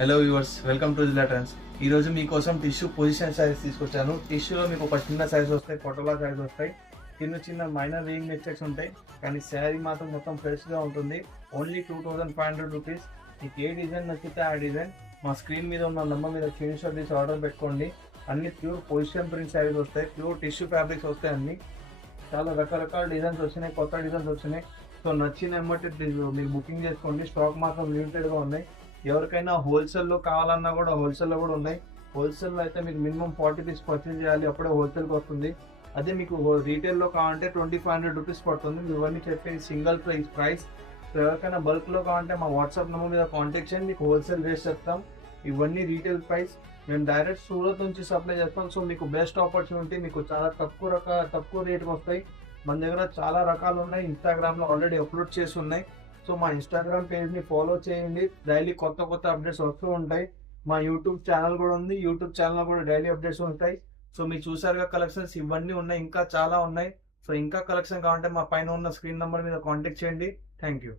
Hello viewers, welcome to జిల్లా trends. ఈరోజు మీకోసం టిష్యూ పొజిషన్ సైజ్ తీసుకొచ్చాను. టిష్యూలో మీకు ఒక చిన్న సైజ్ వస్తాయి, పొటోలా సైజ్ వస్తాయి, చిన్న మైనర్ వేయింగ్ మిస్టేక్స్ ఉంటాయి, కానీ శారీ మాత్రం మొత్తం ఫ్రెష్గా ఉంటుంది. Only 2500 rupees. మీకు ఏ డిజైన్ నచ్చితే ఆ డిజైన్ మా స్క్రీన్ మీద ఉన్న నెంబర్ మీద స్క్రీన్ షాట్ తీసి ఆర్డర్ పెట్టుకోండి. అన్ని ప్యూర్ పొజిషన్ ప్రింట్ శారీస్ వస్తాయి, ప్యూర్ టిష్యూ ఫ్యాబ్రిక్స్ వస్తాయి. అన్ని చాలా రకరకాల డిజైన్స్ వచ్చినాయి, కొత్త డిజైన్స్ వచ్చినాయి. సో నచ్చిన ఎమ్మటి మీరు బుకింగ్ చేసుకోండి. స్టాక్ మాత్రం లిమిటెడ్గా ఉన్నాయి. ఎవరికైనా హోల్సేల్లో కావాలన్నా కూడా హోల్సేల్లో కూడా ఉన్నాయి. హోల్సేల్లో అయితే మీకు మినిమం 40 పీస్ పర్చేజ్ చేయాలి, అప్పుడే హోల్సేల్కి వస్తుంది. అదే మీకు రీటైల్లో కావాలంటే 2500 రూపీస్ పడుతుంది. ఇవన్నీ చెప్పేది సింగిల్ ప్రైస్. ఎవరికైనా బల్క్లో కావాలంటే మా వాట్సాప్ నెంబర్ మీద కాంటాక్ట్ చేయండి, మీకు హోల్సేల్ రేట్ చెప్తాం. ఇవన్నీ రీటైల్ ప్రైస్. మేము డైరెక్ట్ సూరత్ నుంచి సప్లై చేస్తాం. సో మీకు బెస్ట్ ఆపర్చునిటీ, మీకు చాలా తక్కువ రేట్కి వస్తాయి. మన దగ్గర చాలా రకాలు ఉన్నాయి, ఇన్స్టాగ్రామ్లో ఆల్రెడీ అప్లోడ్ చేసి ఉన్నాయి. సో మా ఇన్స్టాగ్రామ్ పేజ్ని ఫాలో చేయండి, డైలీ కొత్త అప్డేట్స్ వస్తూ ఉంటాయి. మా యూట్యూబ్ ఛానల్ కూడా ఉంది, యూట్యూబ్ ఛానల్ కూడా డైలీ అప్డేట్స్ ఉంటాయి. సో మీరు చూసారుగా కలెక్షన్స్, ఇవన్నీ ఉన్నాయి, ఇంకా చాలా ఉన్నాయి. సో ఇంకా కలెక్షన్ కావాలంటే మా పైన ఉన్న స్క్రీన్ నెంబర్ మీద కాంటాక్ట్ చేయండి. Thank you.